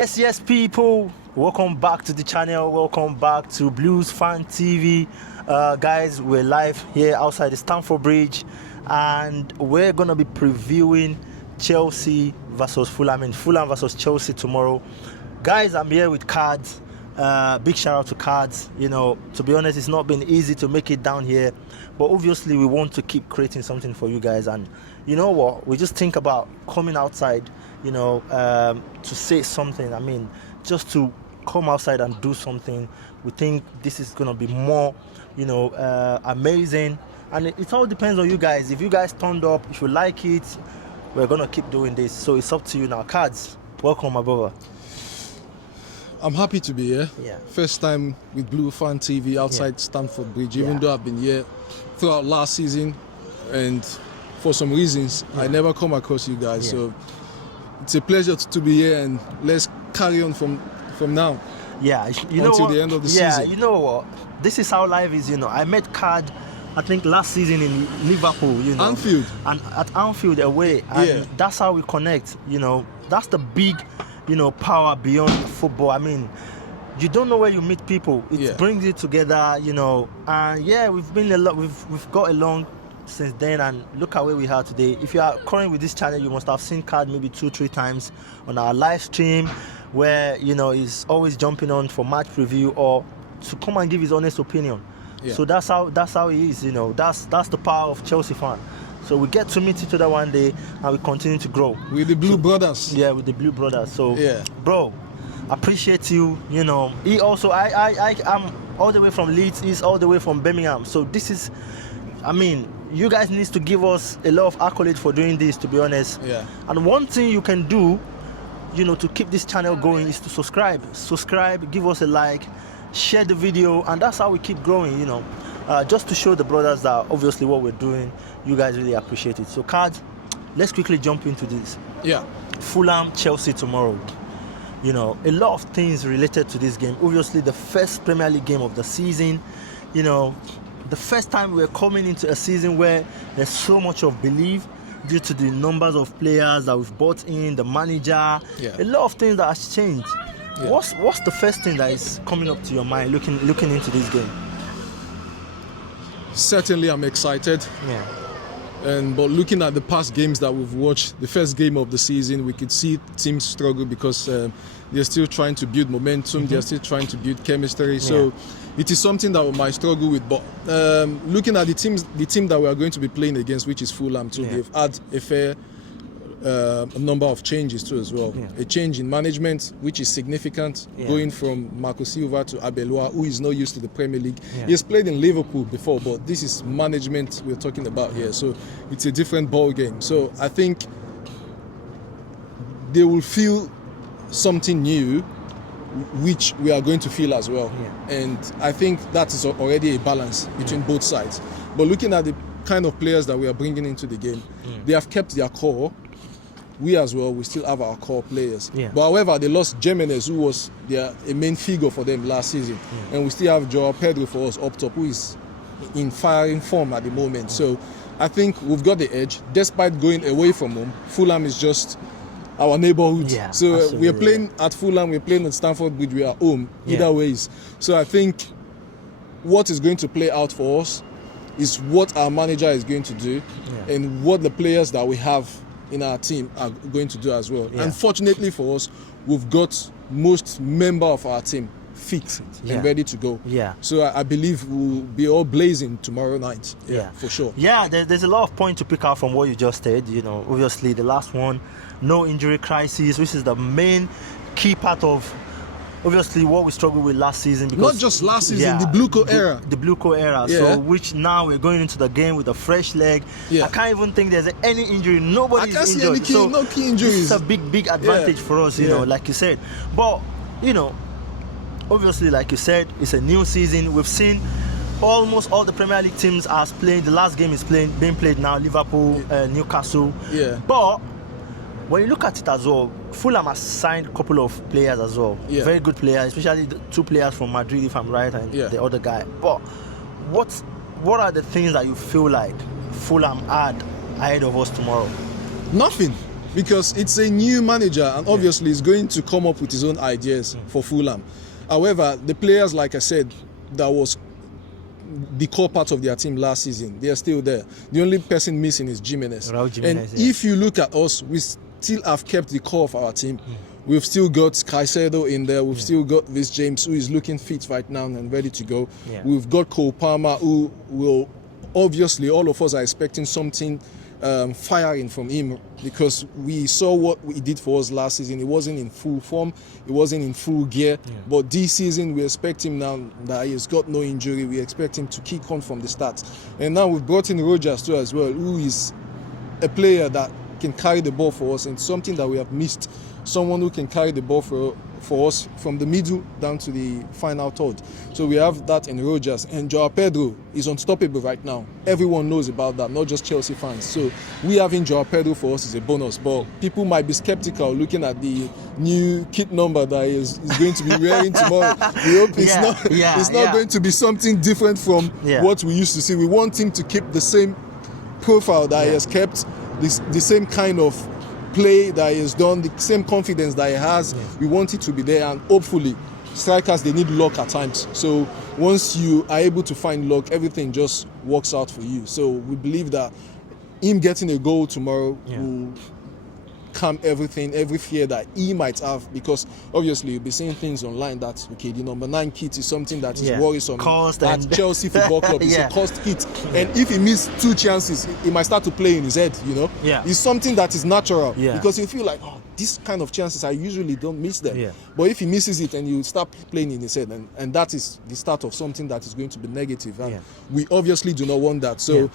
Yes, people. Welcome back to the channel. Welcome back to BluesFansTV. Guys, we're live here outside the Stamford Bridge, and we're gonna be previewing Chelsea versus Fulham. I mean, Fulham versus Chelsea tomorrow. Guys, I'm here with Cards. Big shout out to Cards. You know, to be honest, it's not been easy to make it down here, but obviously we want to keep creating something for you guys. And you know what? We just think about coming outside, you know, to say something. I mean, just to come outside and do something. We think this is gonna be more, you know, amazing. And it all depends on you guys. If you guys turned up, if you like it, we're gonna keep doing this. So it's up to you now. Cards, welcome, my brother. I'm happy to be here. Yeah. First time with BluesFansTV outside Stamford Bridge, even though I've been here throughout last season, and for some reasons I never come across you guys. So it's a pleasure to be here, and let's carry on from now. Yeah, you know until what? the end of the yeah, season. You know what? This is how life is. You know, I met Card, I think last season in Liverpool. You know, Anfield. And at Anfield away, and that's how we connect. You know, that's the big, you know, power beyond football. I mean, you don't know where you meet people. It brings you together, you know. And we've been a lot. We've got along since then, and look at where we are today. If you are current with this channel, you must have seen Card maybe 2-3 times on our live stream, where, you know, he's always jumping on for match preview or to come and give his honest opinion. So that's how he is. You know, that's the power of Chelsea fan. So we get to meet each other one day, and we continue to grow with the Blue Brothers. Yeah, with the Blue Brothers. So bro, appreciate you. You know, he also I'm all the way from Leeds. He's all the way from Birmingham. So this is, I mean, you guys need to give us a lot of accolades for doing this, to be honest. And one thing you can do, you know, to keep this channel going is to subscribe, give us a like, share the video, and that's how we keep growing, you know. Just to show the brothers that obviously what we're doing, you guys really appreciate it. So Cards, let's quickly jump into this. Fulham Chelsea tomorrow. You know, a lot of things related to this game. Obviously the first Premier League game of the season, you know, the first time we're coming into a season where there's so much of belief due to the numbers of players that we've brought in, the manager, a lot of things that has changed. What's the first thing that is coming up to your mind looking into this game? Certainly I'm excited. But looking at the past games that we've watched, the first game of the season, we could see teams struggle because they're still trying to build momentum, they're still trying to build chemistry. So it is something that we might struggle with. But looking at the team that we are going to be playing against, which is Fulham too, they've had a fair number of changes too as well. A change in management, which is significant, going from Marco Silva to Abeloa, who is not used to the Premier League. He has played in Liverpool before, but this is management we're talking about here, so it's a different ball game. So I think they will feel something new, which we are going to feel as well. And I think that is already a balance between both sides. But looking at the kind of players that we are bringing into the game, they have kept their core. We as well, we still have our core players. But however, they lost Jimenez, who was a main figure for them last season. And we still have Joao Pedro for us up top, who is in firing form at the moment. So I think we've got the edge. Despite going away from home, Fulham is just our neighborhood. So we are playing at Fulham, we're playing at Stamford Bridge, we are home, either ways. So I think what is going to play out for us is what our manager is going to do and what the players that we have in our team are going to do as well. Unfortunately for us, we've got most member of our team fit and ready to go. So I believe we'll be all blazing tomorrow night. For sure. There's a lot of points to pick out from what you just said. You know, obviously the last one, no injury crisis, which is the main key part of obviously what we struggled with last season. Because, not just last season, the Bluco era. The Bluco era. So which now we're going into the game with a fresh leg. I can't even think there's any injury. Nobody is injured. I can't see no key injuries. This is a big advantage for us, you know, like you said. But, you know, obviously, like you said, it's a new season. We've seen almost all the Premier League teams as playing. The last game is being played now, Liverpool, Newcastle. But when you look at it as well, Fulham has signed a couple of players as well. Very good players, especially the 2 players from Madrid, if I'm right, and the other guy. But what are the things that you feel like Fulham had ahead of us tomorrow? Nothing. because it's a new manager, and obviously he's going to come up with his own ideas for Fulham. However, the players, like I said, that was the core part of their team last season, they are still there. The only person missing is Jimenez. And if you look at us, we still have kept the core of our team. We've still got Caicedo in there. We've still got this James, who is looking fit right now and ready to go. We've got Cole Palmer, who will, obviously, all of us are expecting something firing from him, because we saw what he did for us last season. He wasn't in full form, he wasn't in full gear, but this season we expect him, now that he's got no injury, we expect him to kick on from the start. And now we've brought in Rogers too as well, who is a player that can carry the ball for us, and something that we have missed, someone who can carry the ball for us from the middle down to the final third. So we have that in Rogers, and Joao Pedro is unstoppable right now. Everyone knows about that, not just Chelsea fans. So we having Joao Pedro for us is a bonus, but people might be skeptical looking at the new kit number that is going to be wearing tomorrow. We hope it's not going to be something different from what we used to see. We want him to keep the same profile that he has kept, the same kind of play that he has done, the same confidence that he has. We want it to be there, and hopefully strikers, they need luck at times. So once you are able to find luck, everything just works out for you. So we believe that him getting a goal tomorrow will calm everything, every fear that he might have, because obviously you'll be seeing things online that, okay, the number 9 kit is something that is worrisome. That Chelsea Football Club is a cost kit, and if he misses 2 chances, he might start to play in his head, you know. It's something that is natural, because you feel like, oh, these kind of chances, I usually don't miss them. But if he misses it, and you start playing in his head, and that is the start of something that is going to be negative, and we obviously do not want that. So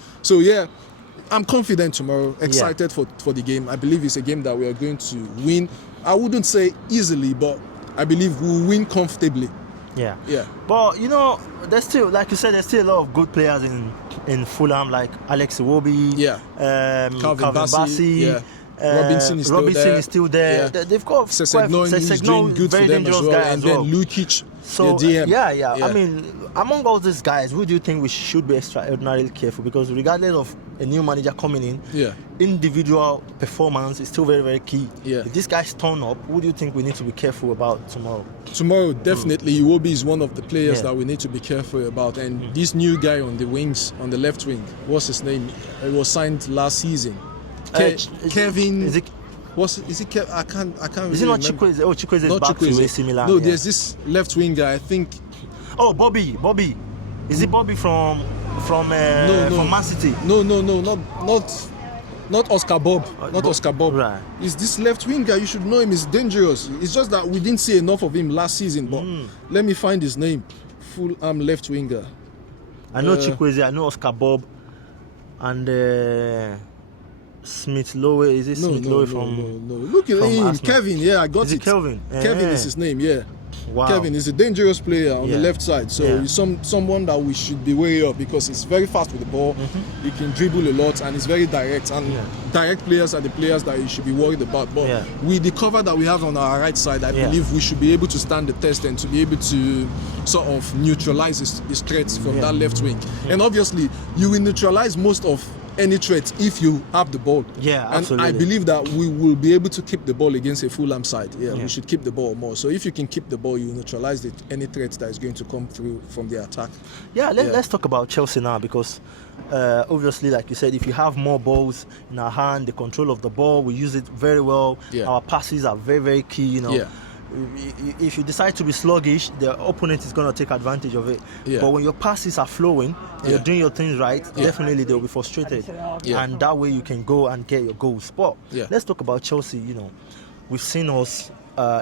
I'm confident tomorrow, excited for the game. I believe it's a game that we are going to win. I wouldn't say easily, but I believe we'll win comfortably. But you know, there's still, like you said, there's still a lot of good players in Fulham, like Alex Iwobi, Calvin Bassey. Robinson is still there. They've got Sessegnon is doing good for them as well, and then Lukic, so the DM. I mean, among all these guys, who do you think we should be extraordinarily careful? Because regardless of a new manager coming in, individual performance is still very, very key. If these guys turn up, who do you think we need to be careful about tomorrow? Tomorrow, definitely, Iwobi is one of the players that we need to be careful about. And this new guy on the wings, on the left wing, what's his name? He was signed last season. Kevin, is it I can't really is it not remember. Chikwueze? Oh, Chikwueze is back to AC Milan. No, there's this left wing guy, I think. Oh, Bobby. Is it Bobby from Man City? No, not Oscar Bob. Oscar Bob. Right. It's this left wing guy. You should know him. He's dangerous. It's just that we didn't see enough of him last season. But let me find his name. Fulham left winger. I know Chikwueze. I know Oscar Bob, and Smith Lowe. Is it Smith Lowe from? No. Look at him, Arsenal. Kevin. Yeah, I got it. Is it Kelvin? Kevin is his name. Yeah. Wow. Kevin is a dangerous player on the left side, so he's someone that we should be wary of, because he's very fast with the ball. He can dribble a lot, and he's very direct. And direct players are the players that you should be worried about. But with the cover that we have on our right side, I believe we should be able to stand the test and to be able to sort of neutralize his threats from that left wing. And obviously, you will neutralize most of any threat if you have the ball. Absolutely. And I believe that we will be able to keep the ball against a Fulham side. We should keep the ball more. So if you can keep the ball, you neutralize any threat that is going to come through from the attack. Let's talk about Chelsea now, because obviously, like you said, if you have more balls in our hand, the control of the ball, we use it very well. Our passes are very, very key, you know. If you decide to be sluggish, the opponent is going to take advantage of it. But when your passes are flowing, you're doing your things right, definitely they'll be frustrated. And that way you can go and get your goals. But let's talk about Chelsea. You know, we've seen us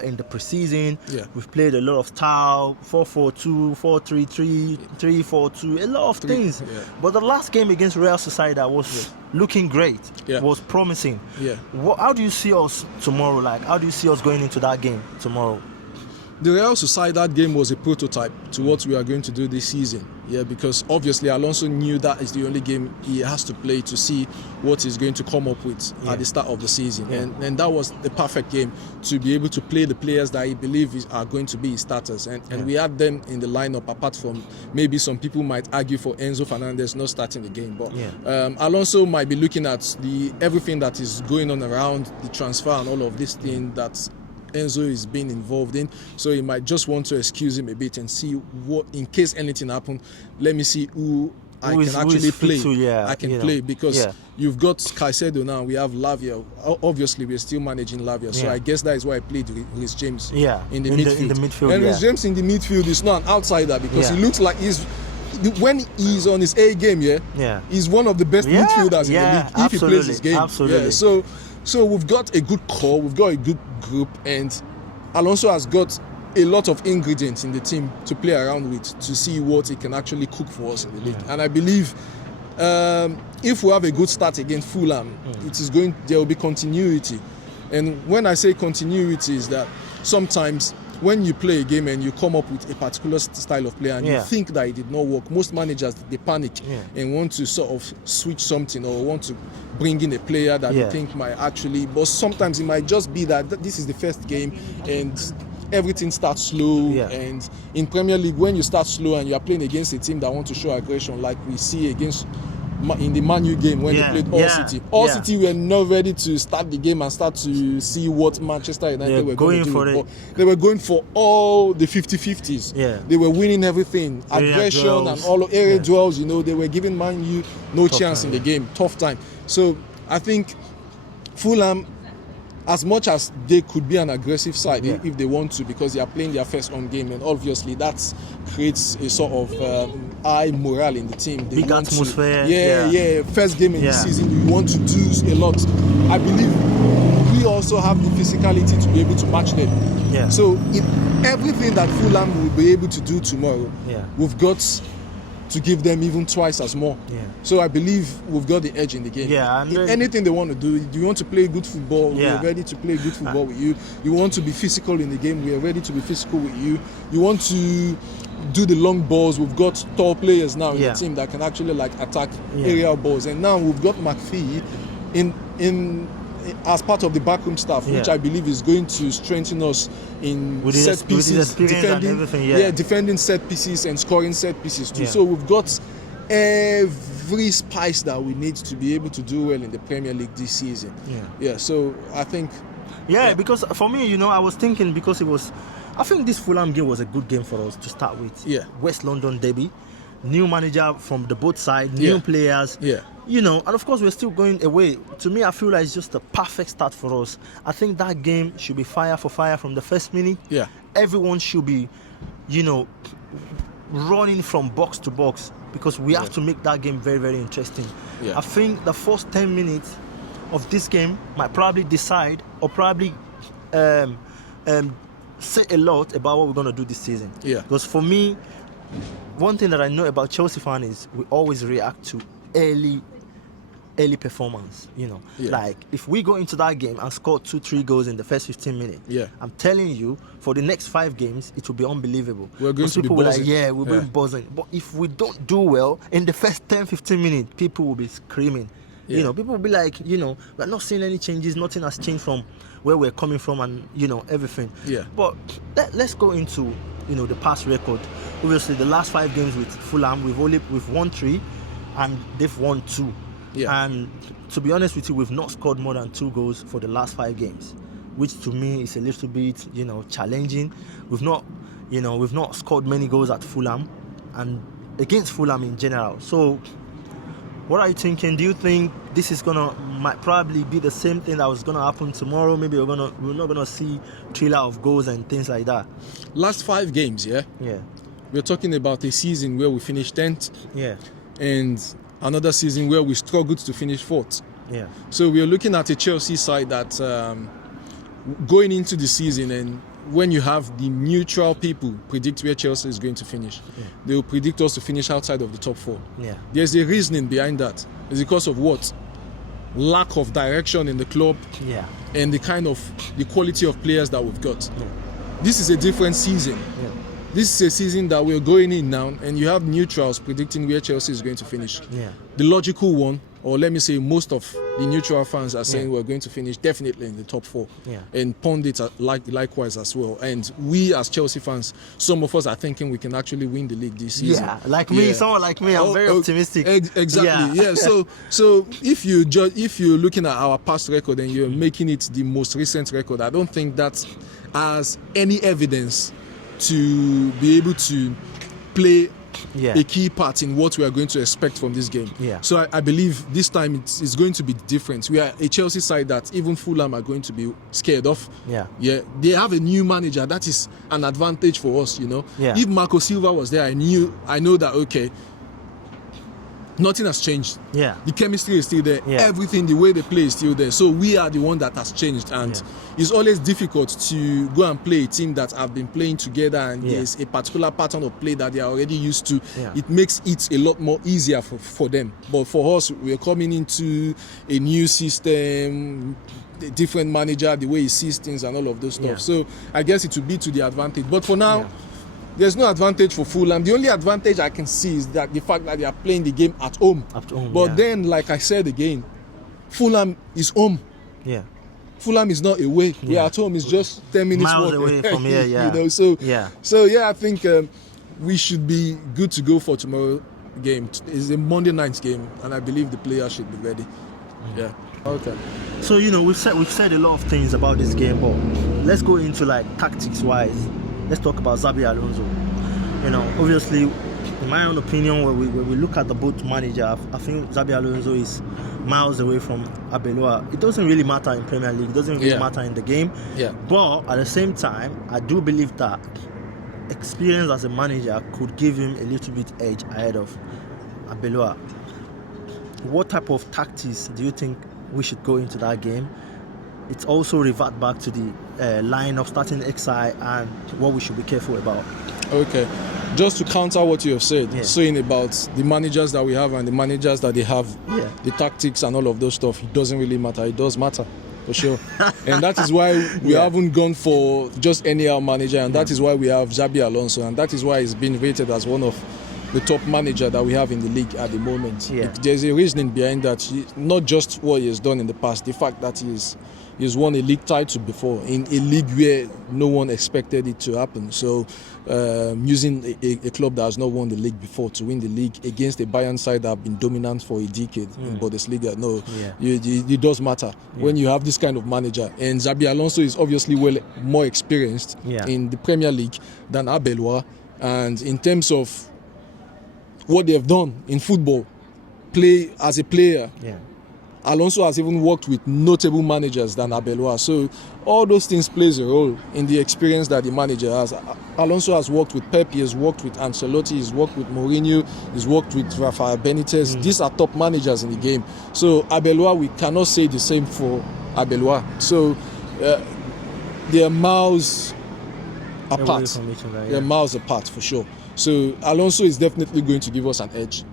in the preseason. We've played a lot of style, 4-4-2, 4-3-3, 3-4-2, a lot of things. But the last game against Real Sociedad was looking great. Was promising. Yeah. How do you see us tomorrow? Like, how do you see us going into that game tomorrow? The Real Sociedad game was a prototype to what we are going to do this season. Yeah, because obviously Alonso knew that is the only game he has to play to see what he's going to come up with at the start of the season. And that was the perfect game to be able to play the players that he believes are going to be his starters. And we had them in the lineup, apart from maybe some people might argue for Enzo Fernandez not starting the game. But Alonso might be looking at everything that is going on around the transfer and all of this thing that Enzo is being involved in, so he might just want to excuse him a bit and see what, in case anything happens, let me see who I can actually play. I can play because you've got Caicedo now, we have Lavia. Obviously, we're still managing Lavia, so I guess that is why I played Rhys James in the midfield. And Rhys James in the midfield is not an outsider because he looks like when he's on his A game, he's one of the best midfielders in the league if he plays his game. So we've got a good core, we've got a good group, and Alonso has got a lot of ingredients in the team to play around with to see what he can actually cook for us in the league. And I believe if we have a good start against Fulham, there will be continuity. And when I say continuity, is that sometimes when you play a game and you come up with a particular style of play and you think that it did not work, most managers, they panic and want to sort of switch something or want to bring in a player that they think might actually, but sometimes it might just be that this is the first game and everything starts slow. And in Premier League, when you start slow and you are playing against a team that want to show aggression, like we see against in the Man U game when they played City. City were not ready to start the game and start to see what Manchester United were going to do. They were going for all the 50-50s. They were winning everything. Aggression and all area duels, they were giving Man U no chance in the game. Tough time. So I think Fulham, as much as they could be an aggressive side if they want to, because they are playing their first home game, and obviously that creates a sort of high morale in the team. Big atmosphere. First game in the season, you want to do a lot. I believe we also have the physicality to be able to match them. So in everything that Fulham will be able to do tomorrow, we've got to give them even twice as more. So I believe we've got the edge in the game. Anything they want to do, you want to play good football, we are ready to play good football with you. You want to be physical in the game, we are ready to be physical with you. You want to do the long balls, we've got tall players now in the team that can actually attack aerial balls. And now we've got McPhee in as part of the backroom staff, which I believe is going to strengthen us in set pieces, defending set pieces and scoring set pieces too. So we've got every spice that we need to be able to do well in the Premier League this season. So I think because for me, I was thinking, because I think this Fulham game was a good game for us to start with. West London derby, new manager from the both sides, new players. And of course we're still going away. To me, I feel like it's just a perfect start for us. I think that game should be fire for fire from the first minute. Everyone should be, running from box to box, because we have to make that game very, very interesting. I think the first 10 minutes of this game might probably decide or probably say a lot about what we're going to do this season. Because for me, one thing that I know about Chelsea fans is we always react to early performance. Like if we go into that game and score 2-3 goals in the first 15 minutes, I'm telling you, for the next 5 games it will be unbelievable. We're going to be buzzing. We'll be buzzing. But if we don't do well in the first 10-15 minutes, people will be screaming. People will be like, we're not seeing any changes, nothing has changed from where we're coming from, and everything. But let's go into the past record. Obviously the last 5 games with Fulham, we've won 3 and they've won 2. And to be honest with you, we've not scored more than 2 goals for the last 5 games, which to me is a little bit challenging. We've not scored many goals at Fulham and against Fulham in general. So what are you thinking? Do you think this is might probably be the same thing that was gonna happen tomorrow? Maybe we're not gonna see thriller of goals and things like that. Last 5 games, we're talking about a season where we finished 10th, and another season where we struggled to finish 4th. So we're looking at a Chelsea side that going into the season, and when you have the neutral people predict where Chelsea is going to finish, they will predict us to finish outside of the top 4. There's a reasoning behind that. It's because of what? Lack of direction in the club, and the quality of players that we've got. this is a different season. Yeah. This is a season that we're going in now, and you have neutrals predicting where Chelsea is going to finish. Yeah. The logical one, or let me say most of the neutral fans are saying we're going to finish definitely in the top 4. Yeah. And pundits are likewise as well. And we as Chelsea fans, some of us are thinking we can actually win the league this season. Yeah, like me, someone like me, I'm very optimistic. Exactly. Yeah. So if you're looking at our past record and you're making it the most recent record, I don't think that has any evidence to be able to play a key part in what we are going to expect from this game. Yeah. So I believe this time it's going to be different. We are a Chelsea side that even Fulham are going to be scared of. Yeah. Yeah. They have a new manager. That is an advantage for us, you know. Yeah. If Marco Silva was there, I know that okay, nothing has changed. Yeah. The chemistry is still there. Yeah. Everything, the way they play is still there. So we are the one that has changed. And it's always difficult to go and play a team that have been playing together and there's a particular pattern of play that they are already used to. Yeah. It makes it a lot more easier for them. But for us, we're coming into a new system, a different manager, the way he sees things and all of those stuff. Yeah. So I guess it will be to the advantage. But for now, there's no advantage for Fulham. The only advantage I can see is that the fact that they are playing the game at home. But then, like I said again, Fulham is home. Yeah. Fulham is not away. We're at home. It's just 10 minutes Miles walk away from here, you know, so I think we should be good to go for tomorrow game. It's a Monday night game, and I believe the players should be ready. Yeah. Okay. So we've said a lot of things about this game, but let's go into like tactics wise. Let's talk about Xabi Alonso. Obviously, in my own opinion, when we look at the both manager, I think Xabi Alonso is miles away from Arbeloa. It doesn't really matter in Premier League. It doesn't really matter in the game. Yeah. But at the same time, I do believe that experience as a manager could give him a little bit edge ahead of Arbeloa. What type of tactics do you think we should go into that game? It's also revert back to the line of starting XI and what we should be careful about. Okay. Just to counter what you have said, saying about the managers that we have and the managers that they have, the tactics and all of those stuff, it doesn't really matter. It does matter, for sure. And that is why we haven't gone for just any other manager, and that is why we have Xabi Alonso, and that is why he's been rated as one of the top manager that we have in the league at the moment. There's a reasoning behind that, not just what he has done in the past, the fact that he's won a league title before in a league where no one expected it to happen. So using a club that has not won the league before to win the league against a Bayern side that have been dominant for a decade in Bundesliga, it does matter when you have this kind of manager. And Xabi Alonso is obviously more experienced in the Premier League than Arbeloa, and in terms of what they have done in football, play as a player, Alonso has even worked with notable managers than Arbeloa. So all those things plays a role in the experience that the manager has. Alonso has worked with Pep, he has worked with Ancelotti, he's worked with Mourinho, he's worked with Rafael Benitez. These are top managers in the game. So Arbeloa, we cannot say the same for Arbeloa. So they are miles apart. They are miles apart for sure. So Alonso is definitely going to give us an edge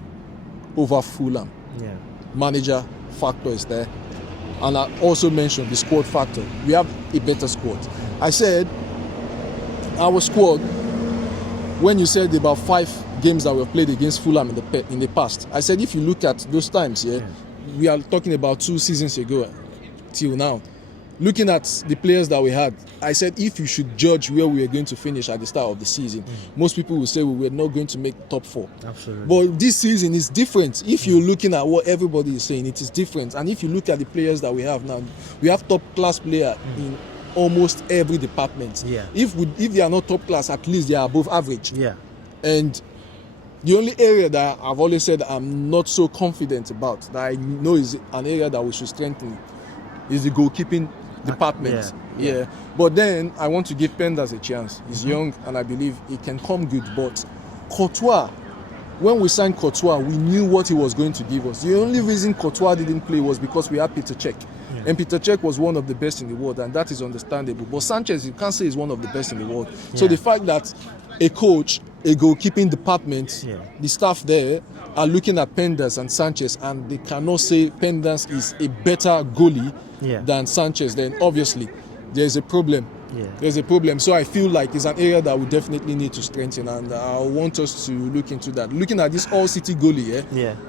over Fulham. Manager factor is there, and I also mentioned the squad factor. We have a better squad. I said our squad, when you said about 5 games that we have played against Fulham in the past, I said if you look at those times, we are talking about 2 seasons ago till now. Looking at the players that we had, I said if you should judge where we are going to finish at the start of the season, most people will say we were not going to make top 4. Absolutely. But this season is different. If you're looking at what everybody is saying, it is different. And if you look at the players that we have now, we have top class players in almost every department. If they are not top class, at least they are above average. And the only area that I've always said I'm not so confident about, that I know is an area that we should strengthen, is the goalkeeping department. But then I want to give Penders a chance. He's young and I believe he can come good. But Courtois, when we signed Courtois, we knew what he was going to give us. The only reason Courtois didn't play was because we had Peter Cech. And Peter Cech was one of the best in the world, and that is understandable. But Sanchez, you can't say he's one of the best in the world. So the fact that a coach, a goalkeeping department, the staff there are looking at Penders and Sanchez, and they cannot say Penders is a better goalie than Sanchez, then obviously there's a problem. There's a problem. So I feel like it's an area that we definitely need to strengthen, and I want us to look into that. Looking at this All City goalie,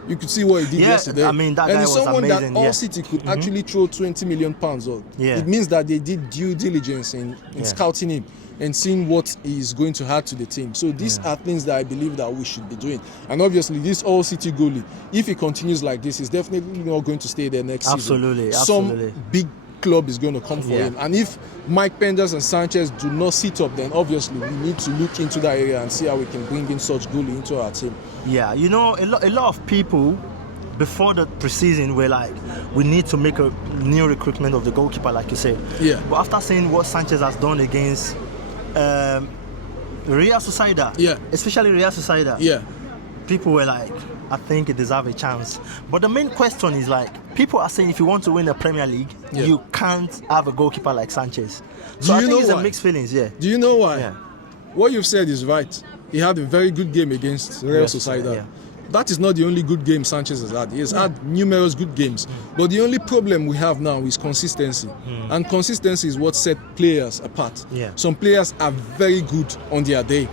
you could see what he did yesterday. I mean, that guy was someone amazing. that All City could actually throw £20 million on. It means that they did due diligence in scouting him and seeing what he's going to add to the team. So these are things that I believe that we should be doing. And obviously, this All City goalie, if he continues like this, he's definitely not going to stay there next season. Some big club is going to come for him. And if Mike Penders and Sanchez do not sit up, then obviously we need to look into that area and see how we can bring in such goalie into our team. Yeah, you know, a lot of people before the preseason were like, we need to make a new recruitment of the goalkeeper, like you said. But after seeing what Sanchez has done against Real Sociedad, especially Real Sociedad, people were like, I think it deserves a chance. But the main question is like, people are saying if you want to win the Premier League, you can't have a goalkeeper like Sanchez. So I think it's a mixed feelings, Do you know why? What you've said is right. He had a very good game against Real Sociedad. That is not the only good game Sanchez has had. He has had numerous good games. But the only problem we have now is consistency. And consistency is what set players apart. Some players are very good on their day.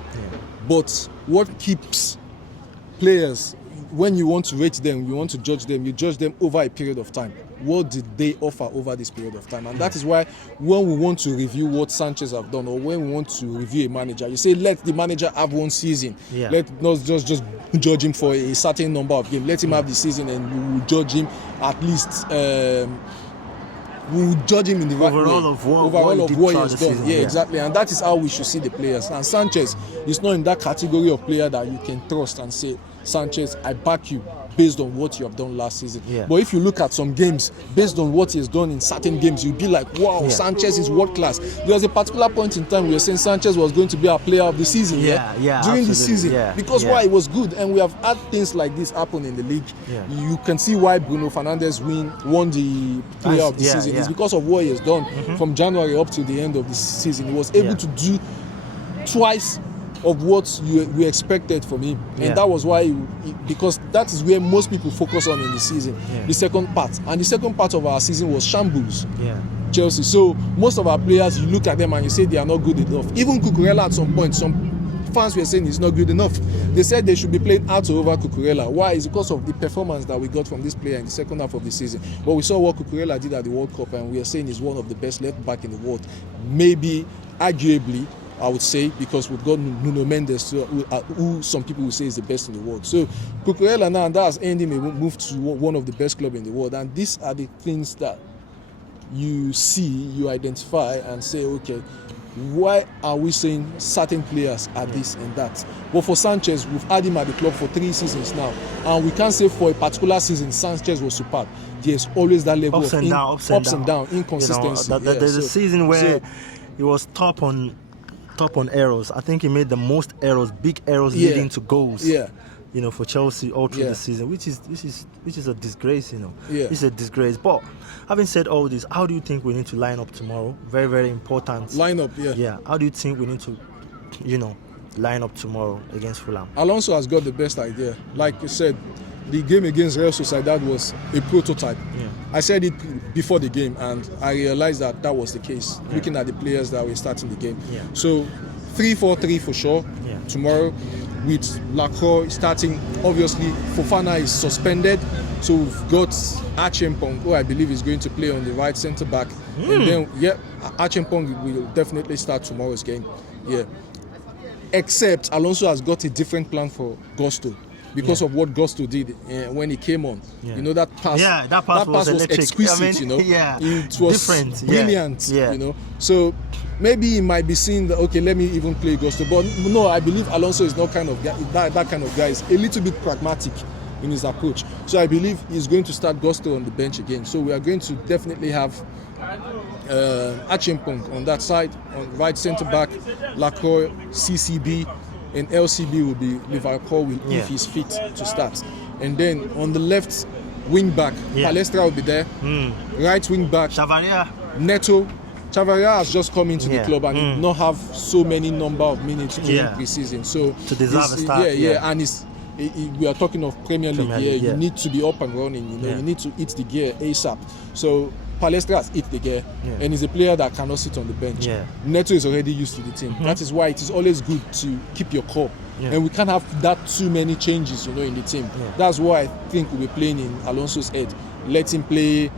But what keeps players, when you want to rate them, you want to judge them, you judge them over a period of time. What did they offer over this period of time? And that is why when we want to review what Sanchez have done, or when we want to review a manager, you say let the manager have one season. Let not just judge him for a certain number of games. Let him have the season, and we will judge him at least. We will judge him in the right way. Overall of what he has done. Season, exactly. And that is how we should see the players. And Sanchez is not in that category of player that you can trust and say, Sanchez, I back you based on what you have done last season. But if you look at some games, based on what he has done in certain games, you'll be like, wow, Sanchez is world class. There was a particular point in time we were saying Sanchez was going to be our player of the season during the season. Because why? It was good. And we have had things like this happen in the league. You can see why Bruno Fernandes won the player of the season. It's because of what he has done from January up to the end of the season. He was able to do twice of what we expected from him, and that was why because that is where most people focus on in the season, the second part. And the second part of our season was shambles, Chelsea. So most of our players, you look at them and you say they are not good enough. Even Cucurella at some point, some fans were saying he's not good enough. They said they should be playing Arthur over Cucurella. Why? It's because of the performance that we got from this player in the second half of the season. But we saw what Cucurella did at the World Cup, and we are saying he's one of the best left back in the world, maybe arguably, I would say, because we've got Nuno Mendes, who some people will say is the best in the world. So Cucurella now, that has earned him a move to one of the best clubs in the world. And these are the things that you see, you identify and say, okay, why are we saying certain players are this and that? But for Sanchez, we've had him at the club for 3 seasons now, and we can't say for a particular season Sanchez was superb. There's always that level ups of and down, inconsistency. You know, there's a season where he was top on errors. I think he made the most errors, big errors leading to goals. You know, for Chelsea all through the season, which is a disgrace. You know, it's a disgrace. But having said all this, how do you think we need to line up tomorrow? Very, very important. Line up, How do you think we need to, line up tomorrow against Fulham? Alonso has got the best idea. Like you said, the game against Real Sociedad was a prototype. I said it before the game, and I realized that was the case, looking at the players that were starting the game. So 3-4-3 for sure tomorrow, with Lacroix starting. Obviously, Fofana is suspended, so we've got Achimpong, who I believe is going to play on the right centre back. And then, Achimpong will definitely start tomorrow's game. Except Alonso has got a different plan for Gusto, because of what Gusto did when he came on. You know, that pass. That pass was exquisite. It was different. Brilliant. You know, so maybe he might be seeing that, okay, let me even play Gusto. But no, I believe Alonso is not kind of guy, that kind of guy. He's a little bit pragmatic in his approach. So I believe he's going to start Gusto on the bench again. So we are going to definitely have Achimpong on that side, on right centre back, Lacroix, CCB, and LCB will be Liverpool if he's fit to start. And then on the left wing back, Palestra will be there. Right wing back, Chavaria, Neto. Chavaria has just come into the club and he did not have so many number of minutes during pre-season. So to deserve a start. And we are talking of Premier League here. You need to be up and running. You need to hit the gear ASAP. So Palestra has hit the gear, and he's a player that cannot sit on the bench. Neto is already used to the team. That is why it is always good to keep your core. And we can't have that too many changes, in the team. That's why I think we'll be playing in Alonso's head. Let him play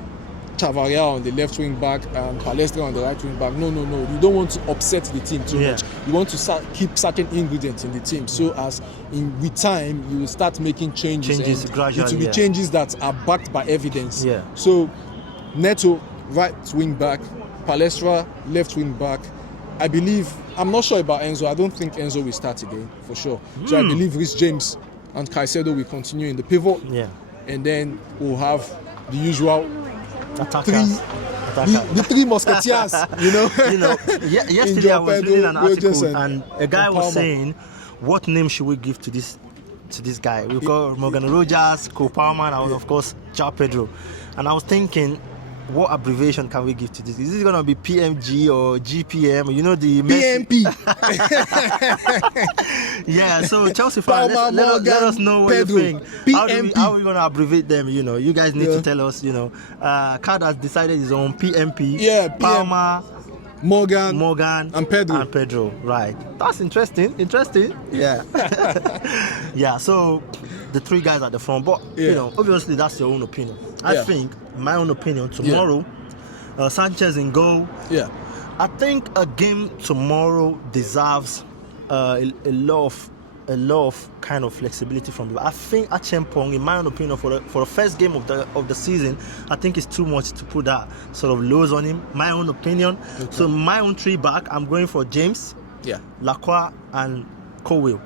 Chavaria on the left wing back and Palestra on the right wing back. No. You don't want to upset the team too much. You want to keep certain ingredients in the team. So as with time, you will start making changes gradually. It will be changes that are backed by evidence. So Neto, right wing back, Palestra, left wing back. I believe, I'm not sure about Enzo. I don't think Enzo will start again, for sure. So I believe Reece James and Caicedo will continue in the pivot. And then we'll have the usual the three musketeers, Yesterday I was reading an article and a guy was saying, what name should we give to this guy? We've got Morgan Rogers, Cole Palmer, and of course, João Pedro. And I was thinking, what abbreviation can we give to this? Is it going to be PMG or GPM? The PMP. So Chelsea fans, let us know what you think. How are we going to abbreviate them? You guys need to tell us. Card has decided his own PMP. Palmer, Morgan and Pedro. Right. That's interesting. So the three guys at the front, but obviously that's your own opinion. I think my own opinion tomorrow, Sanchez in goal. I think a game tomorrow deserves a lot of kind of flexibility from the. I think Acheampong, in my own opinion, for the first game of the season, I think it's too much to put that sort of lows on him. My own opinion. So my own three back, I'm going for James, Lacroix, and Cowell.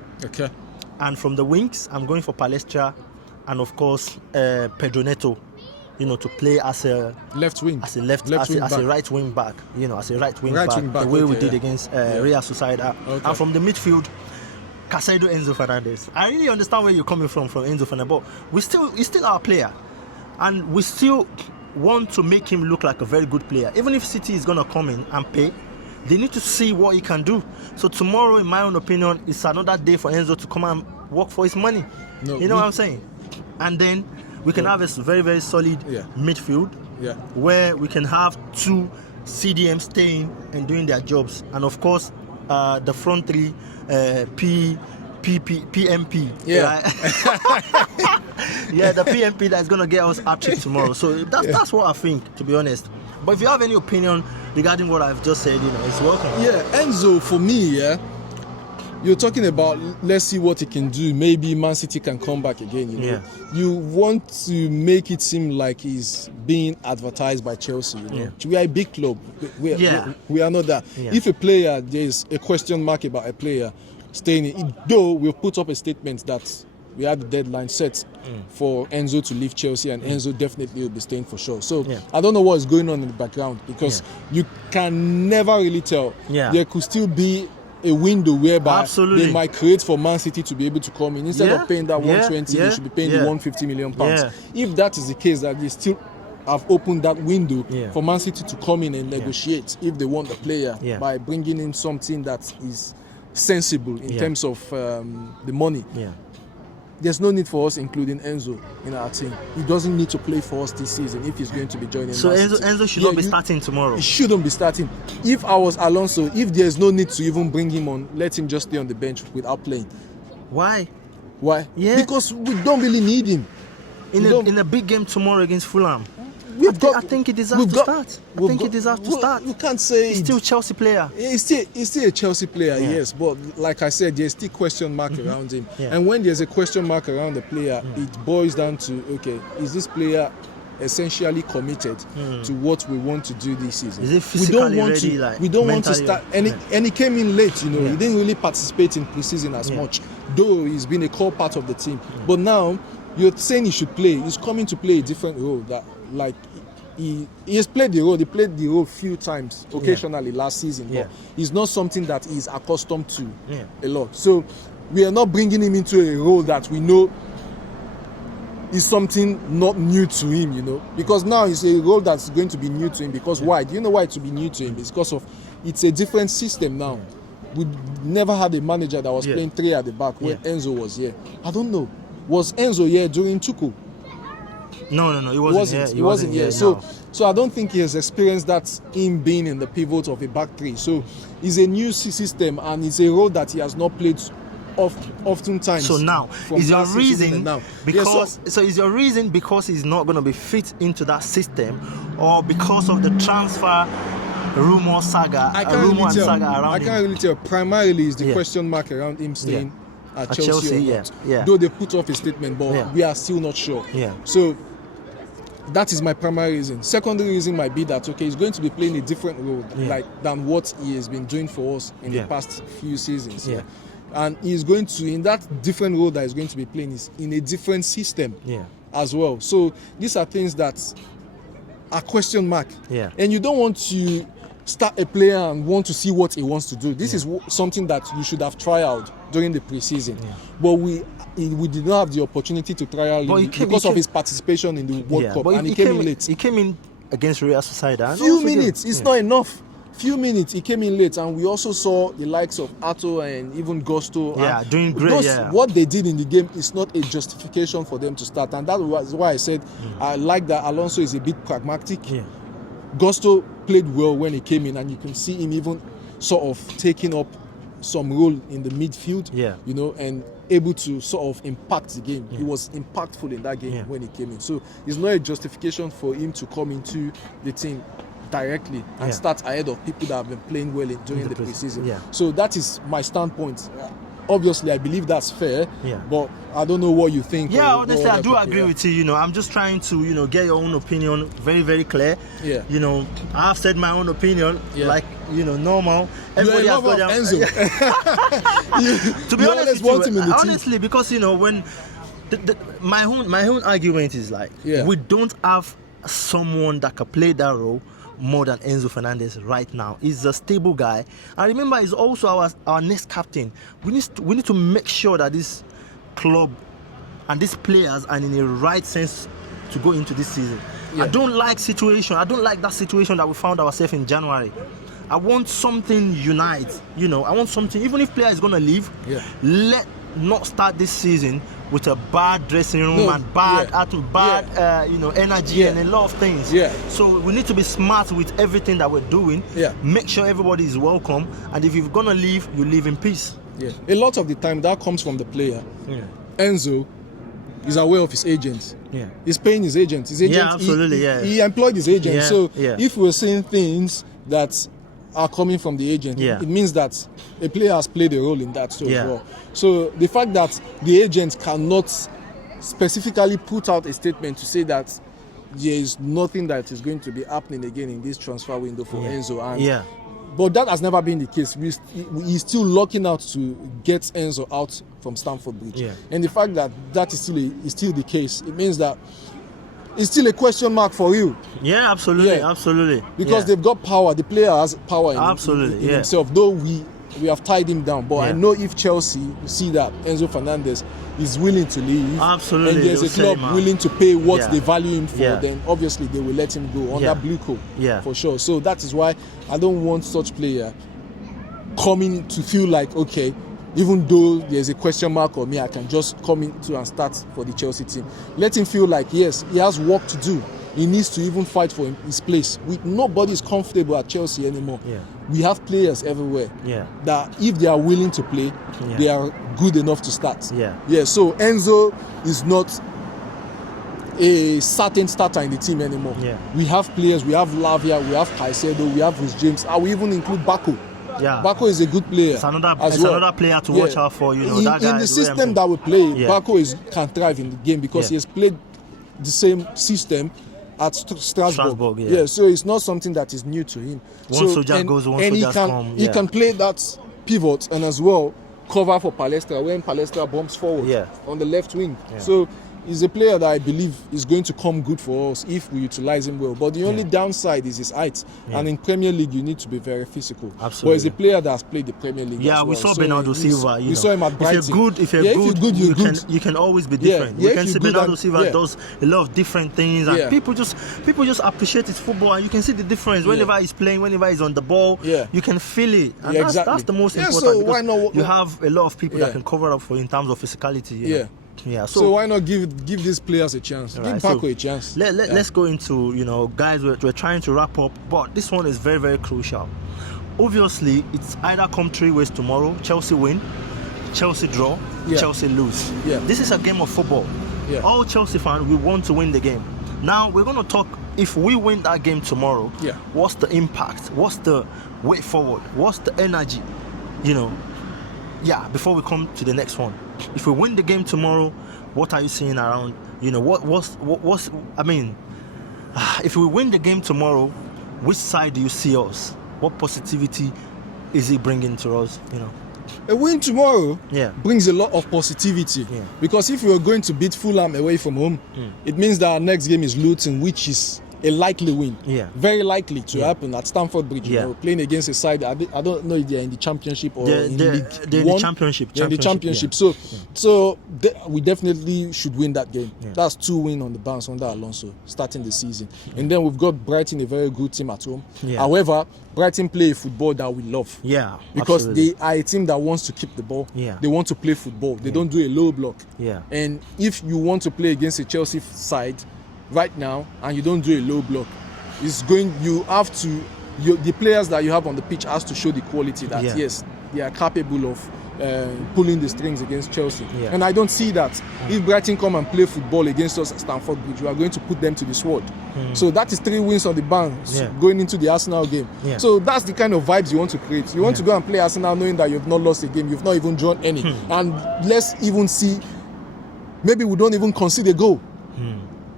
And from the wings, I'm going for Palestra, and of course Pedro Neto. To play as a left wing, as a right wing back, as a right wing back, the way we did against Real Sociedad. And from the midfield, Caicedo, Enzo Fernandez. I really understand where you're coming from Enzo Fernandez, but he's still our player, and we still want to make him look like a very good player. Even if City is gonna come in and pay, they need to see what he can do. So tomorrow, in my own opinion, it's another day for Enzo to come and work for his money. What I'm saying? And then we can have a very, very solid midfield where we can have two CDMs staying and doing their jobs. And of course, the front three, PMP. Right? The PMP that's going to get us up tomorrow. So that's what I think, to be honest. But if you have any opinion regarding what I've just said, it's welcome. Enzo, for me, you're talking about, let's see what he can do. Maybe Man City can come back again. You want to make it seem like he's being advertised by Chelsea. We are a big club. We are not that. If a player, there's a question mark about a player staying in, though we've put up a statement that we had the deadline set for Enzo to leave Chelsea, and Enzo definitely will be staying for sure. So I don't know what is going on in the background, because you can never really tell. There could still be a window whereby they might create for Man City to be able to come in. Instead of paying that 120, they should be paying the 150 million pounds. If that is the case, that they still have opened that window for Man City to come in and negotiate if they want the player by bringing in something that is sensible in terms of the money. There's no need for us including Enzo in our team. He doesn't need to play for us this season if he's going to be joining. So Enzo should not be starting tomorrow. He shouldn't be starting. If I was Alonso, if there's no need to even bring him on, let him just stay on the bench without playing. Why? Because we don't really need him. In a big game tomorrow against Fulham, I think he deserves to start. You can't say he's still a Chelsea player. He's still a Chelsea player, yes. But like I said, there's still question mark around him. And when there's a question mark around the player, it boils down to, okay, is this player essentially committed to what we want to do this season? Is it physically we don't want to start. And he came in late, He didn't really participate in preseason as much, though he's been a core part of the team. But now you're saying he should play. He's coming to play a different role. That he has played the role. He played the role a few times, occasionally last season. But it's not something that he's accustomed to a lot. So we are not bringing him into a role that we know is something not new to him, because now it's a role that's going to be new to him. Because why? Do you know why it will be new to him? It's because it's a different system now. We never had a manager that was playing three at the back when Enzo was here. I don't know. Was Enzo here during Tuchel? No, it wasn't. He wasn't here. So I don't think he has experienced that in being in the pivot of a back three. So it's a new system and it's a role that he has not played oftentimes. So now is your reason because is your reason because he's not going to be fit into that system, or because of the transfer rumor saga? I can't really tell. Primarily, is the question mark around him staying at Chelsea or not. Though they put off a statement, but we are still not sure. So that is my primary reason. Secondary reason might be that he's going to be playing a different role than what he has been doing for us in the past few seasons. And he's going to, in that different role that he's going to be playing, is in a different system as well. So these are things that are question mark. And you don't want to start a player and want to see what he wants to do. This is something that you should have tried out during the preseason. But we did not have the opportunity to try out because of his participation in the World Cup. And he came in late. He came in against Real Sociedad. Few minutes. It's not enough. Few minutes. He came in late, and we also saw the likes of Ato and even Gusto. Doing great. What they did in the game is not a justification for them to start. And that was why I said I like that Alonso is a bit pragmatic. Gusto played well when he came in, and you can see him even sort of taking up some role in the midfield, and able to sort of impact the game. He was impactful in that game when he came in. So it's not a justification for him to come into the team directly and start ahead of people that have been playing well during the preseason. So that is my standpoint. Obviously, I believe that's fair, but I don't know what you think. Honestly, I do agree with you. I'm just trying to, get your own opinion very, very clear. I've said my own opinion, normal. Everybody has got Enzo. To be honest with you, honestly, because when my own argument is we don't have someone that can play that role more than Enzo Fernandez right now. He's a stable guy, and remember, he's also our next captain. We need to make sure that this club and these players are in the right sense to go into this season. I don't like that situation that we found ourselves in January. I want something unite. I want something. Even if player is gonna leave, let not start this season with a bad dressing room and bad energy and a lot of things. So we need to be smart with everything that we're doing. Make sure everybody is welcome, and if you're gonna leave, you leave in peace. A lot of the time that comes from the player. Enzo is aware of his agent. He's paying his agent. Absolutely. He employed his agent. So if we're seeing things that are coming from the agent, it means that a player has played a role in that as well. So the fact that the agent cannot specifically put out a statement to say that there is nothing that is going to be happening again in this transfer window for Enzo, but that has never been the case. He's still looking out to get Enzo out from Stamford Bridge, and the fact that is still the case, it means that it's still a question mark for you. Absolutely. Because they've got power. The player has power in himself. Though we have tied him down, but I know if Chelsea see that Enzo Fernandez is willing to leave, and there's a club willing to pay what they value him for, then obviously they will let him go on that blue coat for sure. So that is why I don't want such player coming to feel like, okay, even though there's a question mark on me, I can just come into and start for the Chelsea team. Let him feel like, yes, he has work to do. He needs to even fight for his place. Nobody is comfortable at Chelsea anymore. We have players everywhere that if they are willing to play, they are good enough to start. So Enzo is not a certain starter in the team anymore. We have players, we have Lavia, we have Caicedo, we have Rhys James, and we even include Bako. Bako is a good player. It's another player to watch out for. That guy in the system that we play, Bako can thrive in the game because he has played the same system at Strasbourg. So it's not something that is new to him. One soldier goes, one soldier comes. He can play that pivot and as well cover for Palestra when Palestra bumps forward on the left wing. So he's a player that I believe is going to come good for us if we utilize him well. But the only downside is his height. And in Premier League, you need to be very physical. Absolutely. But he's a player that has played the Premier League. We saw Bernardo Silva. We saw him at Brighton. If you're good, you can always be different. We can see Bernardo Silva does a lot of different things, and people just appreciate his football, and you can see the difference whenever he's playing, whenever he's on the ball. You can feel it, and that's the most important. So why not? You have a lot of people that can cover up for you in terms of physicality. Yeah. So why not give these players a chance? Right, give Paco a chance. Let's go into, guys, we're trying to wrap up, but this one is very, very crucial. Obviously, it's either come 3 ways tomorrow: Chelsea win, Chelsea draw, Chelsea lose. Yeah. This is a game of football. Yeah. All Chelsea fans, we want to win the game. Now we're going to talk. If we win that game tomorrow, what's the impact? What's the way forward? What's the energy? Before we come to the next one, if we win the game tomorrow, what are you seeing around? What's I mean, if we win the game tomorrow, which side do you see us? What positivity is it bringing to us? A win tomorrow brings a lot of positivity, because if we are going to beat Fulham away from home, it means that our next game is Luton, which is a likely win, very likely to happen at Stamford Bridge. Playing against a side, I don't know if they're in the Championship or in League they're in the Championship. They're in the Championship. So we definitely should win that game. That's 2 wins on the bounce under Alonso starting the season, and then we've got Brighton, a very good team at home. However, Brighton play a football that we love. Because absolutely. they are a team that wants to keep the ball. They want to play football. They don't do a low block. And if you want to play against a Chelsea side right now and you don't do a low block, the players that you have on the pitch has to show the quality that yes, they are capable of pulling the strings against Chelsea. And I don't see that. If Brighton come and play football against us at Stamford Bridge, we are going to put them to the sword. So that is 3 wins on the bounce going into the Arsenal game. So that's the kind of vibes you want to create. You want to go and play Arsenal knowing that you've not lost a game, you've not even drawn any. And let's even see, maybe we don't even concede a goal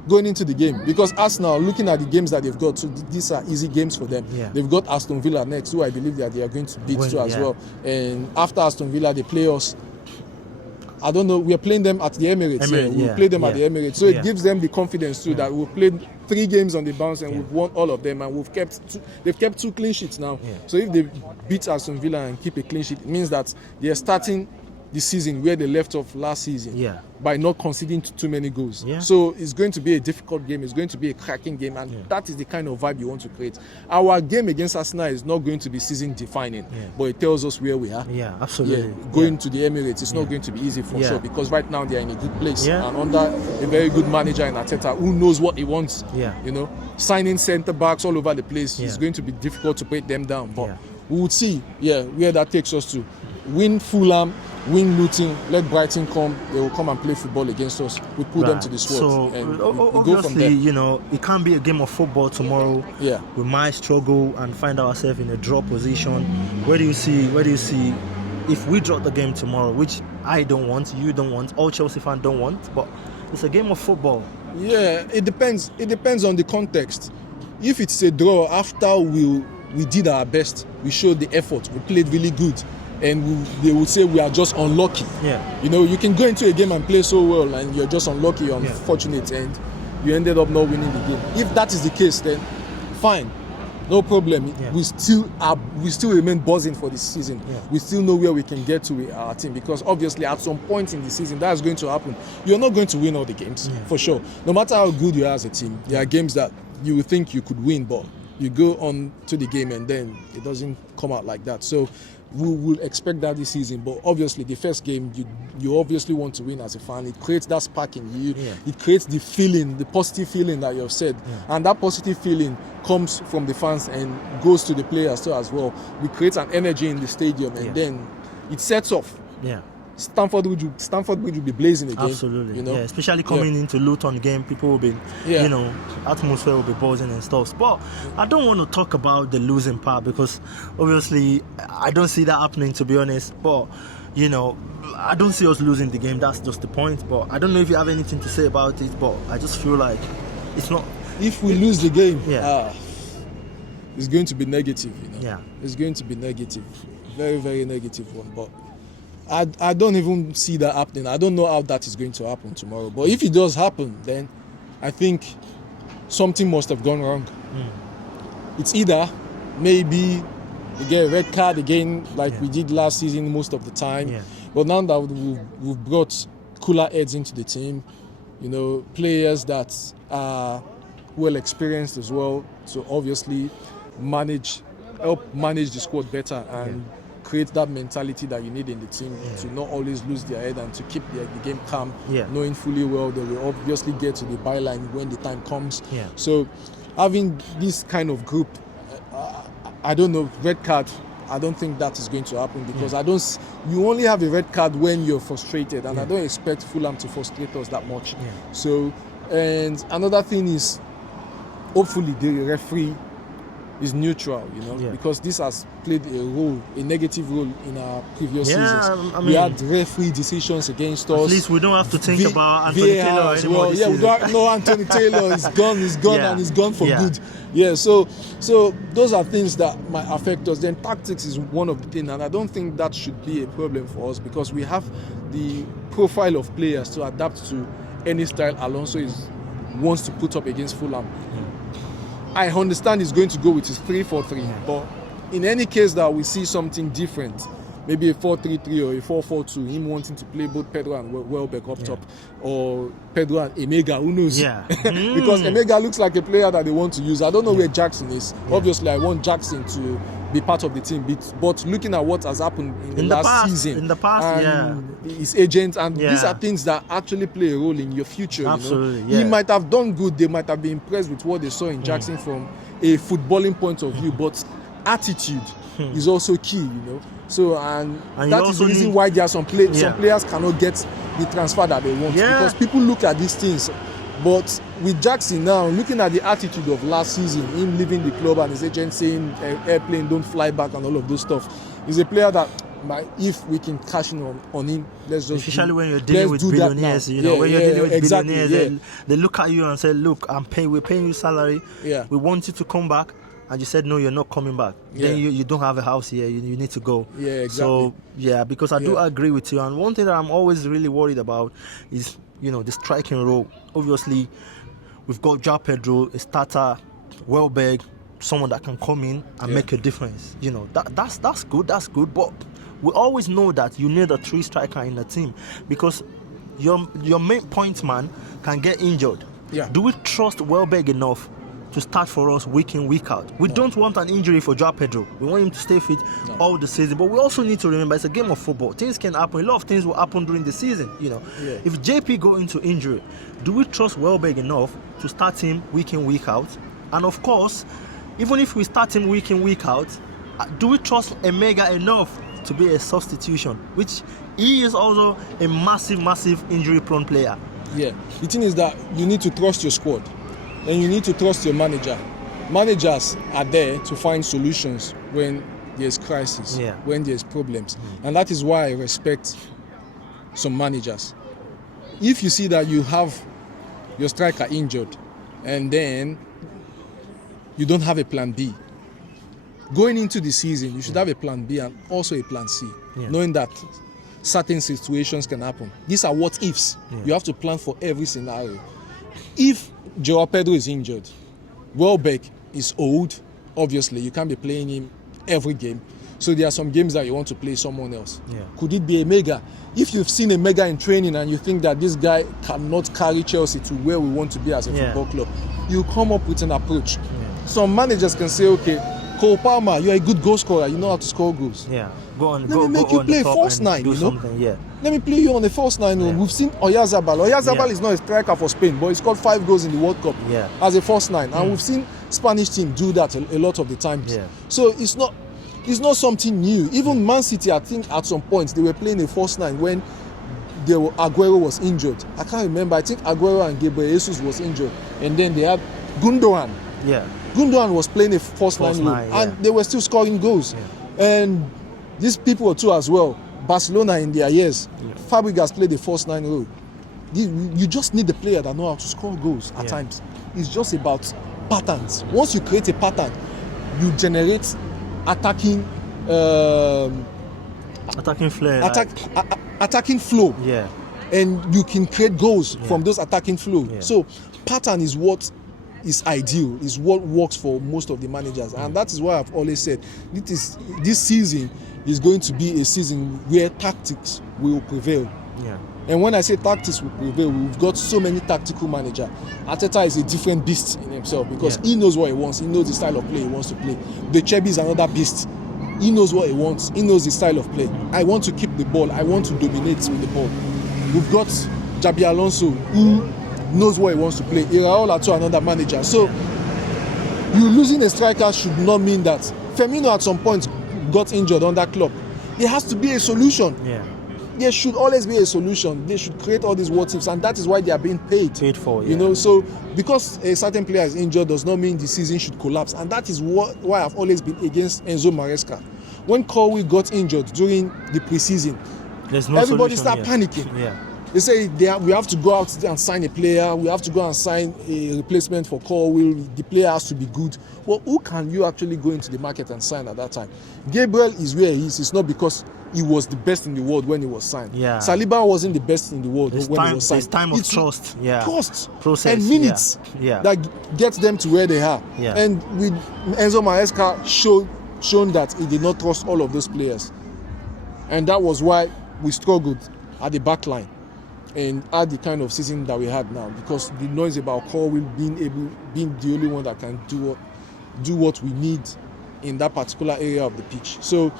going into the game, because Arsenal, looking at the games that they've got, so these are easy games for them. They've got Aston Villa next, who I believe that they are going to beat too as well. And after Aston Villa, they play us. I don't know. We are playing them at the Emirates. We'll play them at the Emirates, so it gives them the confidence too that we've played 3 games on the bounce and we've won all of them, and they've kept 2 clean sheets now. So if they beat Aston Villa and keep a clean sheet, it means that they are starting the season where they left off last season by not conceding too many goals. So it's going to be a difficult game. It's going to be a cracking game, and that is the kind of vibe you want to create. Our game against Arsenal is not going to be season defining, but it tells us where we are. Absolutely. Going to the Emirates, it's not going to be easy for sure, because right now they are in a good place and under a very good manager in Arteta who knows what he wants. Signing centre backs all over the place, it's going to be difficult to break them down, but we would see where that takes us to. Win Fulham, win Luton, let Brighton come, they will come and play football against us. We put them to the sword. So and we obviously, go from there. It can't be a game of football tomorrow. We might struggle and find ourselves in a draw position. Where do you see if we drop the game tomorrow, which I don't want, you don't want, all Chelsea fans don't want, but it's a game of football. It depends. It depends on the context. If it's a draw, after we did our best, we showed the effort, we played really good, and they would say we are just unlucky. You can go into a game and play so well and you're just unlucky, you're unfortunate, and you ended up not winning the game. If that is the case, then fine, no problem. We still remain buzzing for this season. We still know where we can get to with our team, because obviously at some point in the season that's going to happen. You're not going to win all the games for sure. No matter how good you are as a team, there are games that you would think you could win, but you go on to the game and then it doesn't come out like that. So we will expect that this season, but obviously the first game you obviously want to win as a fan. It creates that spark in you. It creates the feeling, the positive feeling that you have said, and that positive feeling comes from the fans and goes to the players too as well. We create an energy in the stadium, and then it sets off. Stamford Bridge will be blazing again. Absolutely. Especially coming into Luton game, people will be, atmosphere will be buzzing and stuff. But I don't want to talk about the losing part, because obviously I don't see that happening, to be honest. But I don't see us losing the game. That's just the point. But I don't know if you have anything to say about it. But I just feel like it's not. If we lose the game, it's going to be negative. It's going to be negative, very, very negative one. But I don't even see that happening. I don't know how that is going to happen tomorrow. But if it does happen, then I think something must have gone wrong. It's either maybe we get a red card again, like we did last season most of the time. But now that we've brought cooler heads into the team, players that are well experienced as well, so obviously help manage the squad better and create that mentality that you need in the team to not always lose their head and to keep the game calm, knowing fully well they will obviously get to the byline when the time comes. So having this kind of group, I don't know, red card, I don't think that is going to happen because you only have a red card when you're frustrated, and I don't expect Fulham to frustrate us that much. So, and another thing is, hopefully the referee is neutral, because this has played a negative role in our previous seasons. I mean, we had referee decisions against us. At least we don't have to think about Anthony Taylor anymore. Well, we don't know Anthony Taylor is gone, and he's gone for good. So those are things that might affect us. Then tactics is one of the things, and I don't think that should be a problem for us because we have the profile of players to adapt to any style Alonso wants to put up against Fulham. I understand he's going to go with his 3-4-3, but in any case that we see something different, maybe a 4-3-3 or a 4-4-2, him wanting to play both Pedro and Welbeck up top, or Pedro and Emega, who knows? Because Emega looks like a player that they want to use. I don't know where Jackson is. Obviously, I want Jackson to be part of the team, but looking at what has happened in the last season, in the past, his agents, and these are things that actually play a role in your future. Absolutely, He might have done good. They might have been impressed with what they saw in Jackson from a footballing point of view, but attitude is also key, So and that is the reason why there are some players cannot get the transfer that they want because people look at these things. But with Jackson now, looking at the attitude of last season, him leaving the club and his agent saying airplane don't fly back and all of those stuff, he's a player that if we can cash in on him, let's just especially when you're dealing with billionaires, when you're dealing with billionaires, they look at you and say, look, we're paying you salary, we want you to come back. And you said, no, you're not coming back. Then you don't have a house here. You need to go. So, because I do agree with you. And one thing that I'm always really worried about is, the striking role. Obviously, we've got João Pedro, a starter, Welbeck, someone that can come in and make a difference. That's good. But we always know that you need a 3 striker in the team because your main point man can get injured. Do we trust Welbeck enough to start for us week in, week out? We don't want an injury for João Pedro. We want him to stay fit all the season. But we also need to remember it's a game of football. Things can happen. A lot of things will happen during the season. If JP go into injury, do we trust Welbeck enough to start him week in, week out? And of course, even if we start him week in, week out, do we trust Emega enough to be a substitution? Which he is also a massive injury-prone player. The thing is that you need to trust your squad. And you need to trust your manager. Managers are there to find solutions when there's crisis, when there's problems. And that is why I respect some managers. If you see that you have your striker injured and then you don't have a plan B, going into the season, you should have a plan B and also a plan C, knowing that certain situations can happen. These are what ifs. You have to plan for every scenario. If João Pedro is injured, Welbeck is old, obviously you can't be playing him every game. So there are some games that you want to play someone else. Could it be Emega? If you've seen Emega in training and you think that this guy cannot carry Chelsea to where we want to be as a football club, you come up with an approach. Some managers can say, okay, Cole Palmer, you're a good goal scorer, you know how to score goals. Go on. Let me make you play false 9, Let me play you on the false 9. We've seen Oyarzabal. Oyarzabal is not a striker for Spain, but he scored 5 goals in the World Cup as a false 9. And we've seen Spanish team do that a lot of the times. So it's not something new. Even Man City, I think at some points they were playing a false 9 when Aguero was injured. I can't remember. I think Aguero and Gabriel Jesus was injured, and then they had Gundogan. Gundogan was playing a false 9 role, and they were still scoring goals. And these people too as well. Barcelona in their years, Fabregas played the false 9 role. You just need the player that know how to score goals at times. It's just about patterns. Once you create a pattern, you generate attacking flair, attacking flow. And you can create goals from those attacking flow. So pattern is what is ideal, is what works for most of the managers. And that is why I've always said this season is going to be a season where tactics will prevail. And when I say tactics will prevail, we've got so many tactical managers. Arteta is a different beast in himself because he knows what he wants. He knows the style of play he wants to play. The Chebi is another beast. he knows what he wants. He knows his style of play. I want to keep the ball. I want to dominate with the ball. We've got Jabi Alonso, who knows what he wants to play. Iraola to another manager. So you losing a striker should not mean that. Firmino at some point got injured on that club. There has to be a solution. Yeah. There should always be a solution. They should create all these what ifs, and that is why they are being paid. Paid for, yeah. You know, so because a certain player is injured does not mean the season should collapse, and that is why I've always been against Enzo Maresca. When Colwill got injured during the preseason, everybody started panicking. Yeah. They say we have to go out and sign a player. We have to go and sign a replacement for Colwill. The player has to be good. Well, who can you actually go into the market and sign at that time? Gabriel is where he is. It's not because he was the best in the world when he was signed. Yeah. Saliba wasn't the best in the world when he was signed. It's time of trust. Yeah. Trust. Process. And minutes. Yeah. That gets them to where they are. Yeah. And with Enzo Maresca shown that he did not trust all of those players. And that was why we struggled at the back line and had the kind of season that we had now, because the noise about Colwill being the only one that can do what we need in that particular area of the pitch. So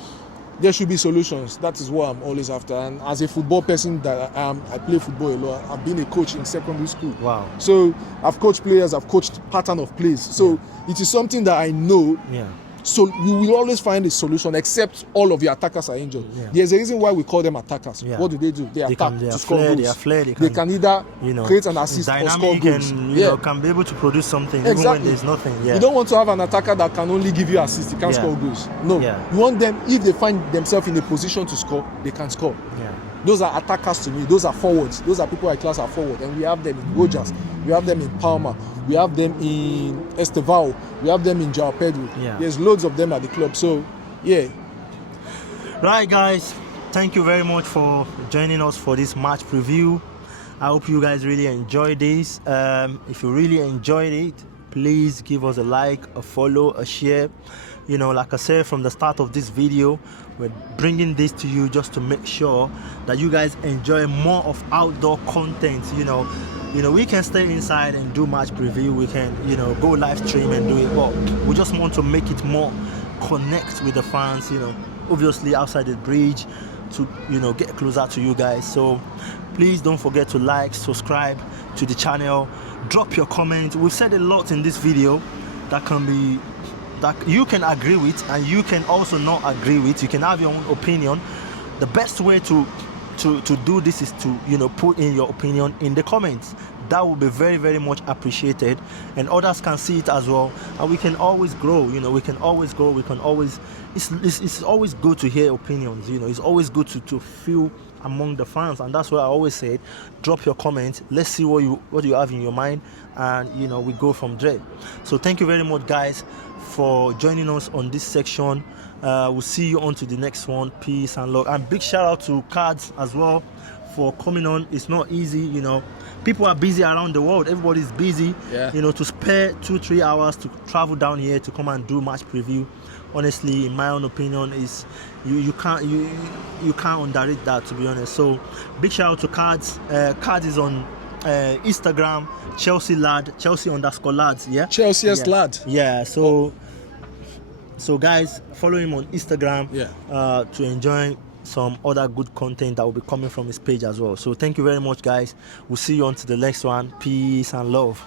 there should be solutions. That is what I'm always after. And as a football person that I am, I play football a lot. I've been a coach in secondary school. Wow. So I've coached players, I've coached pattern of plays. So it is something that I know. Yeah. So you will always find a solution, except all of your attackers are injured. Yeah. There's a reason why we call them attackers. Yeah. What do? They attack to score goals. They can either create an assist or score goals. Can be able to produce something even when there's nothing. Yeah. You don't want to have an attacker that can only give you assists. He can't score goals. No. Yeah. You want them, if they find themselves in a position to score, they can score. Yeah. Those are attackers to me. Those are forwards. Those are people I class are forward. And we have them in Rogers. We have them in Palmer. We have them in Estevao. We have them in João Pedro. Yeah. There's loads of them at the club. So, yeah. Right, guys. Thank you very much for joining us for this match preview. I hope you guys really enjoyed this. If you really enjoyed it, please give us a like, a follow, a share. You know, like I said from the start of this video, we're bringing this to you just to make sure that you guys enjoy more of outdoor content. You know, we can stay inside and do match preview. We can, go live stream and do it. But we just want to make it more connect with the fans. Obviously outside the bridge to, get closer to you guys. So please don't forget to like, subscribe to the channel, drop your comment. We've said a lot in this video that you can agree with, and you can also not agree with. You can have your own opinion. The best way to do this is to put in your opinion in the comments. That will be very, very much appreciated, and others can see it as well, and we can always grow. We can always grow. We can always it's always good to hear opinions. It's always good to feel among the fans, and that's why I always say, drop your comments. Let's see what you have in your mind, and we go from there. So thank you very much, guys, for joining us on this section. We'll see you on to the next one. Peace and love, and big shout out to Cards as well for coming on. It's not easy, people are busy around the world. Everybody's busy. To spare 2-3 hours to travel down here to come and do match preview, honestly, in my own opinion, is you can't underrate that, to be honest. So big shout out to Cards. Cards is on Instagram, Chelsea _lads. Yeah, Chelsea lad. Yeah. So guys, follow him on Instagram to enjoy some other good content that will be coming from his page as well. So thank you very much, guys. We'll see you on to the next one. Peace and love.